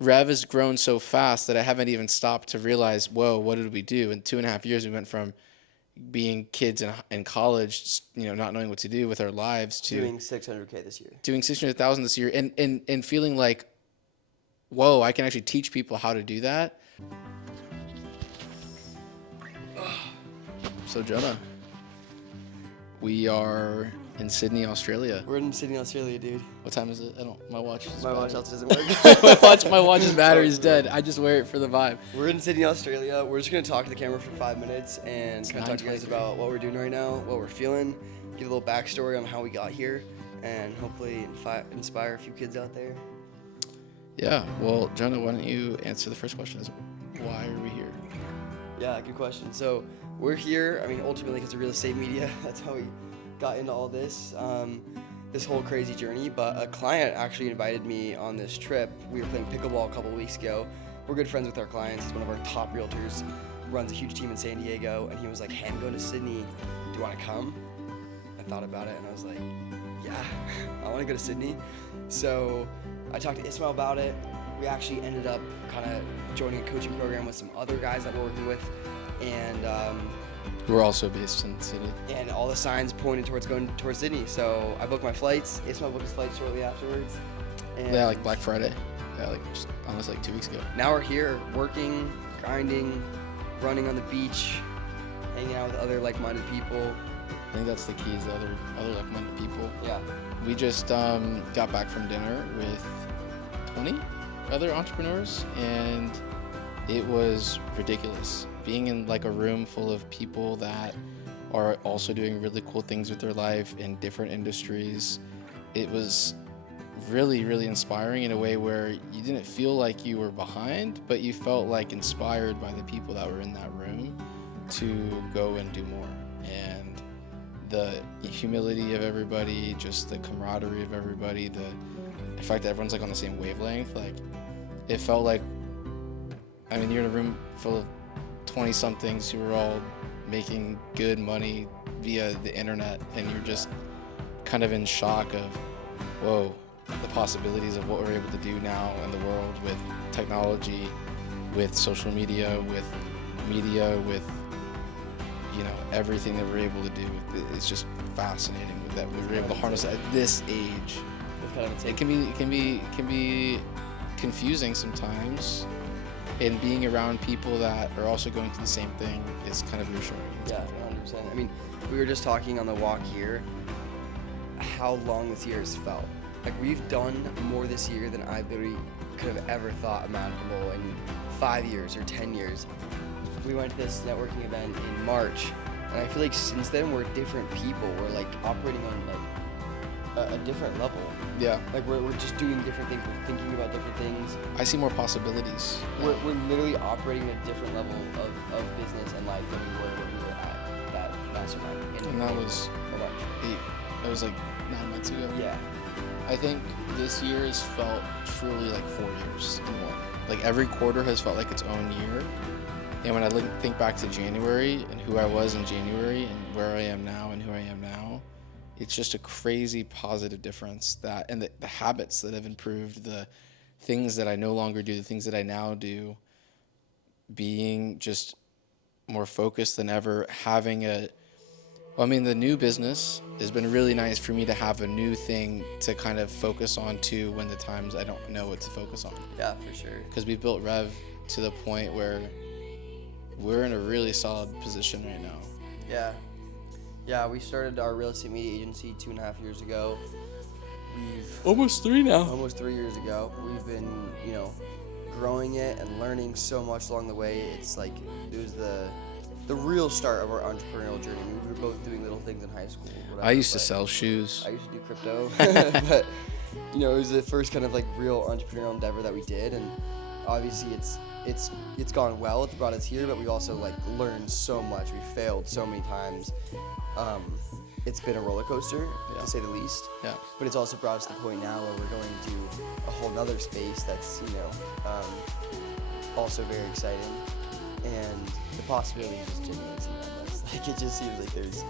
Rev has grown so fast that I haven't even stopped to realize, whoa, what did we do? In 2.5 years, we went from being kids in college, not knowing what to do with our lives to Doing 600K this year. doing 600,000 this year and feeling like, whoa, I can actually teach people how to do that. So Jonah, we are in Sydney, Australia. We're in Sydney, Australia, dude. What time is it? My watch is My watch battery. also doesn't work. my watch's battery's dead. I just wear it for the vibe. We're in Sydney, Australia. We're just going to talk to the camera for 5 minutes and kind of talk to you guys 9:23. about what we're doing right now, what we're feeling, give a little backstory on how we got here, and hopefully inspire a few kids out there. Yeah, well, Jonah, why don't you answer the first question? Is why are we here? Yeah, good question. So we're here, ultimately because of real estate media. That's how we got into all this, this whole crazy journey. But a client actually invited me on this trip. We were playing pickleball a couple of weeks ago. We're good friends with our clients. He's one of our top realtors, runs a huge team in San Diego. And he was like, hey, I'm going to Sydney. Do you want to come? I thought about it and I was like, yeah, I want to go to Sydney. So I talked to Ismail about it. We actually ended up kind of joining a coaching program with some other guys that we're working with. And We're also based in the city. and all the signs pointed towards going towards Sydney. So I booked my flights. Ismail booked his flights shortly afterwards. And Yeah, like Black Friday. Yeah, like just almost like 2 weeks ago. now we're here working, grinding, running on the beach, hanging out with other like-minded people. I think that's the key is the other like-minded people. Yeah. We just got back from dinner with 20 other entrepreneurs, and it was ridiculous. Being in like a room full of people that are also doing really cool things with their life in different industries, it was really, really inspiring in a way where you didn't feel like you were behind, but you felt like inspired by the people that were in that room to go and do more. And the humility of everybody, just the camaraderie of everybody, the fact that everyone's like on the same wavelength, like it felt like, you're in a room full of 20 somethings who are all making good money via the internet, and you're just kind of in shock of, whoa, the possibilities of what we're able to do now in the world with technology, with social media, with everything that we're able to do. It's just fascinating that we were able to harness it at this age. That's kind of insane. It can be confusing sometimes, and being around people that are also going through the same thing is kind of reassuring. Yeah, 100%. We were just talking on the walk here how long this year has felt. Like, we've done more this year than I literally could have ever thought imaginable in 5 years or 10 years. We went to this networking event in March, and I feel like since then we're different people. We're like operating on like a different level. Yeah, Like we're just doing different things. We're thinking about different things. I see more possibilities. We're literally operating at a different level of business and life than we were when we were at that mastermind. And that was March. that was like 9 months ago. Yeah. I think this year has felt truly like 4 years and more. Like every quarter has felt like its own year. And when I think back to January and who I was in January and where I am now and who I am now, it's just a crazy positive difference. That and the habits that have improved, the things that I no longer do, the things that I now do, being just more focused than ever, having the new business has been really nice for me to have a new thing to kind of focus on too when the times I don't know what to focus on. Yeah, for sure. Because we built Rev to the point where we're in a really solid position right now. Yeah. Yeah, we started our real estate media agency 2.5 years ago. We've Almost 3 now. almost 3 years ago. We've been, growing it and learning so much along the way. It's like it was the real start of our entrepreneurial journey. We were both doing little things in high school. Whatever, I used to but sell shoes. I used to do crypto, but it was the first kind of like real entrepreneurial endeavor that we did, and obviously it's gone well. It's brought us here, but we also like learned so much. We failed so many times. It's been a roller coaster, to say the least. Yeah. But it's also brought us to the point now where we're going to a whole nother space that's also very exciting, and the possibilities just genuinely seem endless. Like it just seems like there's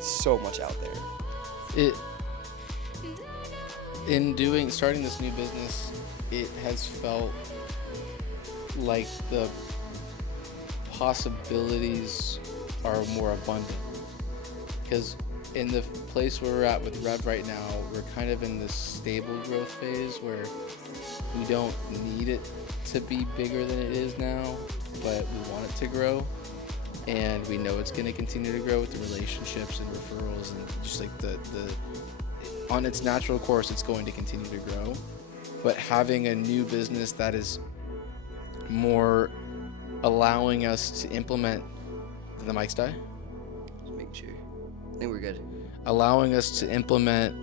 so much out there. starting this new business, it has felt like the possibilities are more abundant. Because in the place where we're at with Rev right now, we're kind of in this stable growth phase where we don't need it to be bigger than it is now, but we want it to grow. And we know it's going to continue to grow with the relationships and referrals, and just like the on its natural course, it's going to continue to grow. But having a new business that is more allowing us to implement the mics die. Just make sure. I think we're good. Allowing us to implement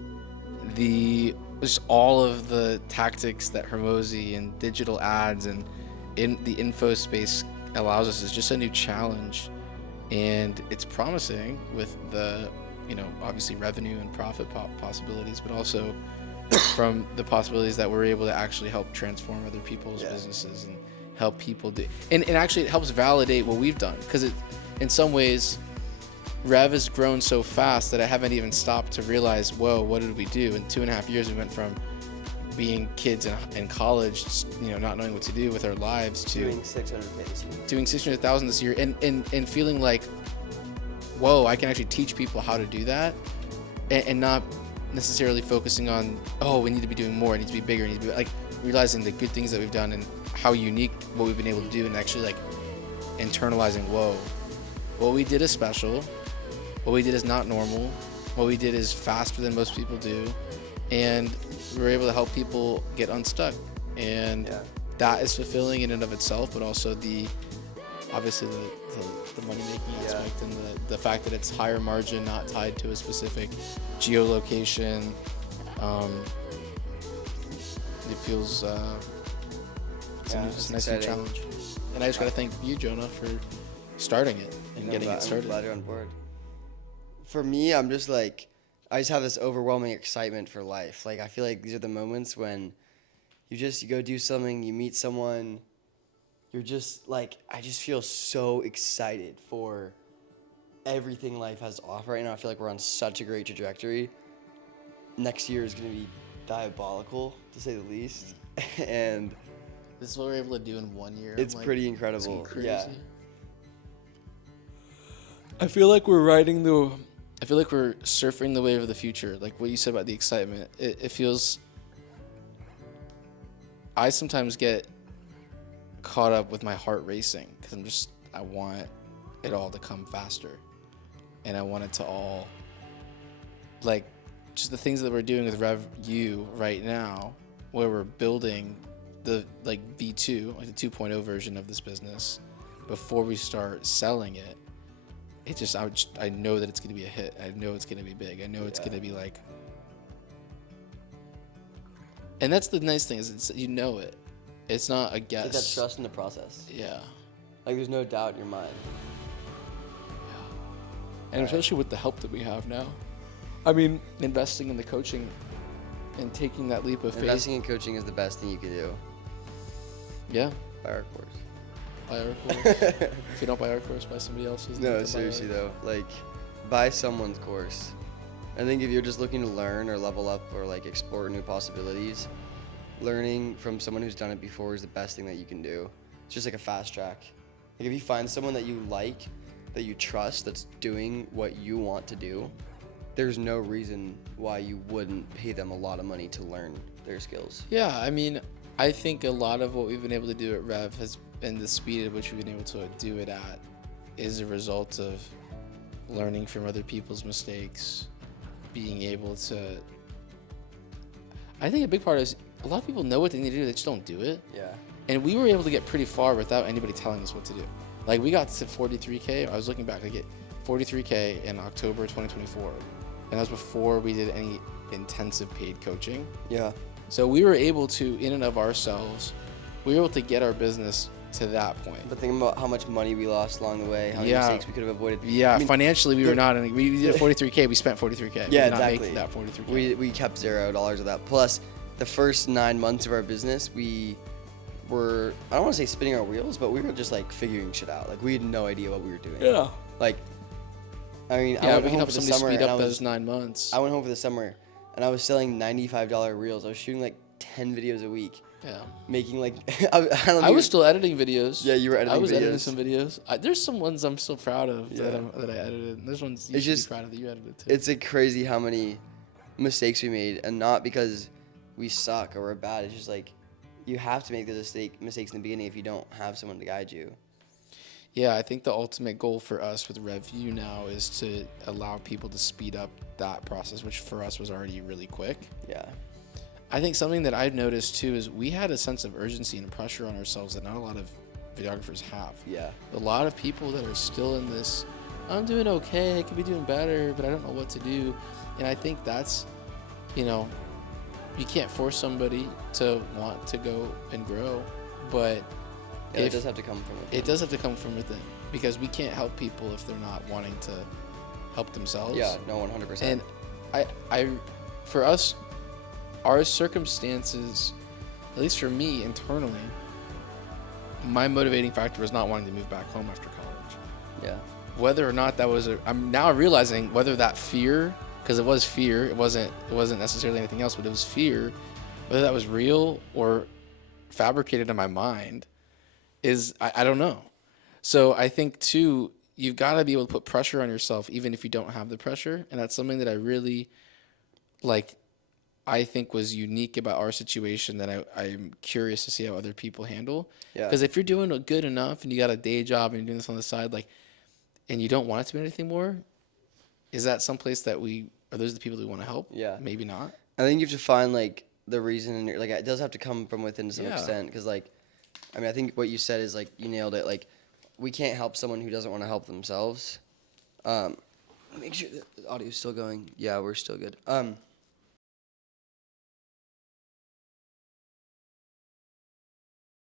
just all of the tactics that Hermosi and digital ads and in the info space allows us is just a new challenge, and it's promising with the obviously revenue and profit possibilities, but also from the possibilities that we're able to actually help transform other people's businesses and help people do, and actually it helps validate what we've done, because in some ways Rev has grown so fast that I haven't even stopped to realize, whoa, what did we do? In 2.5 years, we went from being kids in college, not knowing what to do with our lives, to doing $600K this year. Doing $600,000 this year, and feeling like, whoa, I can actually teach people how to do that, and not necessarily focusing on, oh, we need to be doing more, it needs to be bigger, it needs to be like realizing the good things that we've done and how unique what we've been able to do, and actually like internalizing, whoa, what we did is special. What we did is not normal. What we did is faster than most people do. And we were able to help people get unstuck. And that is fulfilling in and of itself, but also obviously the money-making aspect, and the fact that it's higher margin, not tied to a specific geolocation. It feels it's a nice new challenge. And I just got to thank you, Jonah, for starting it and getting it started. I'm glad you're on board. For me, I'm just like, I just have this overwhelming excitement for life. Like, I feel like these are the moments when you go do something, you meet someone, you're just like, I just feel so excited for everything life has to offer right now. I feel like we're on such a great trajectory. Next year is going to be diabolical, to say the least. And this is what we're able to do in 1 year. It's pretty incredible. Yeah. I feel like we're surfing the wave of the future. Like what you said about the excitement. It feels, I sometimes get caught up with my heart racing because I want it all to come faster. And I want it to all, like, just the things that we're doing with RevU right now, where we're building the V2, like the 2.0 version of this business, before we start selling it. I know that it's going to be a hit. I know it's going to be big. I know it's going to be like, and that's the nice thing, is it. It's not a guess. It's that trust in the process. Yeah. Like there's no doubt in your mind. Yeah. And especially with the help that we have now. I mean, investing in the coaching and taking that leap of faith. Investing in coaching is the best thing you can do. Yeah. Buy our course. Buy our course. If you don't buy our course, buy somebody else's. No, seriously though, like, buy someone's course. I think if you're just looking to learn or level up or like explore new possibilities, learning from someone who's done it before is the best thing that you can do. It's just like a fast track. Like if you find someone that you like, that you trust, that's doing what you want to do, there's no reason why you wouldn't pay them a lot of money to learn their skills. Yeah, I mean, I think a lot of what we've been able to do at Rev has been the speed at which we've been able to do it at is a result of learning from other people's mistakes, being able to, I think a big part is a lot of people know what they need to do, they just don't do it. Yeah. And we were able to get pretty far without anybody telling us what to do. Like we got to 43K, I was looking back, I get 43K in October 2024. And that was before we did any intensive paid coaching. Yeah. So we were able to, in and of ourselves, we were able to get our business to that point. But think about how much money we lost along the way, how many mistakes we could have avoided. Yeah, I mean, financially we were not in, we did 43K, we spent 43K. Yeah, we did exactly. Not make that 43K. We kept $0 of that. Plus, the first 9 months of our business, we were, I don't want to say spinning our wheels, but we were just like figuring shit out. Like we had no idea what we were doing. Yeah. Like, I mean, yeah, we can help somebody speed up those 9 months. I went home for the summer and I was selling $95 reels. I was shooting like 10 videos a week, Yeah. making like I don't I even, was still editing videos. Yeah, you were editing I was editing videos. some videos. There's some ones I'm still proud of Yeah. that I edited. And there's ones you It's should just- be proud of that you edited too. It's crazy how many mistakes we made, and not because we suck or we're bad. It's just like you have to make the mistakes in the beginning if you don't have someone to guide you. Yeah, I think the ultimate goal for us with RevView now is to allow people to speed up that process, which for us was already really quick. Yeah. I think something that I've noticed too is we had a sense of urgency and pressure on ourselves that not a lot of videographers have. Yeah. A lot of people that are still in this, I'm doing okay, I could be doing better, but I don't know what to do. And I think that's, you know, you can't force somebody to want to go and grow, but Yeah, it does have to come from within. it does have to come from within, because we can't help people if they're not wanting to help themselves. Yeah, no, 100%. And I, for us, our circumstances, at least for me internally, my motivating factor was not wanting to move back home after college. Yeah. Whether or not that was I'm now realizing whether that fear, because it was fear, it wasn't necessarily anything else, but it was fear, whether that was real or fabricated in my mind, is I don't know. So I think too, you've got to be able to put pressure on yourself even if you don't have the pressure, and that's something that I really like. I think was unique about our situation that I'm curious to see how other people handle. Yeah. Because if you're doing good enough and you got a day job and you're doing this on the side, like, and you don't want it to be anything more, is that someplace that are those the people that we want to help? Yeah. Maybe not. I think you have to find like the reason, in like it does have to come from within to some Yeah. extent, because like, I mean, I think what you said is like you nailed it. Like, we can't help someone who doesn't want to help themselves. Make sure that the audio is still going. Yeah, we're still good.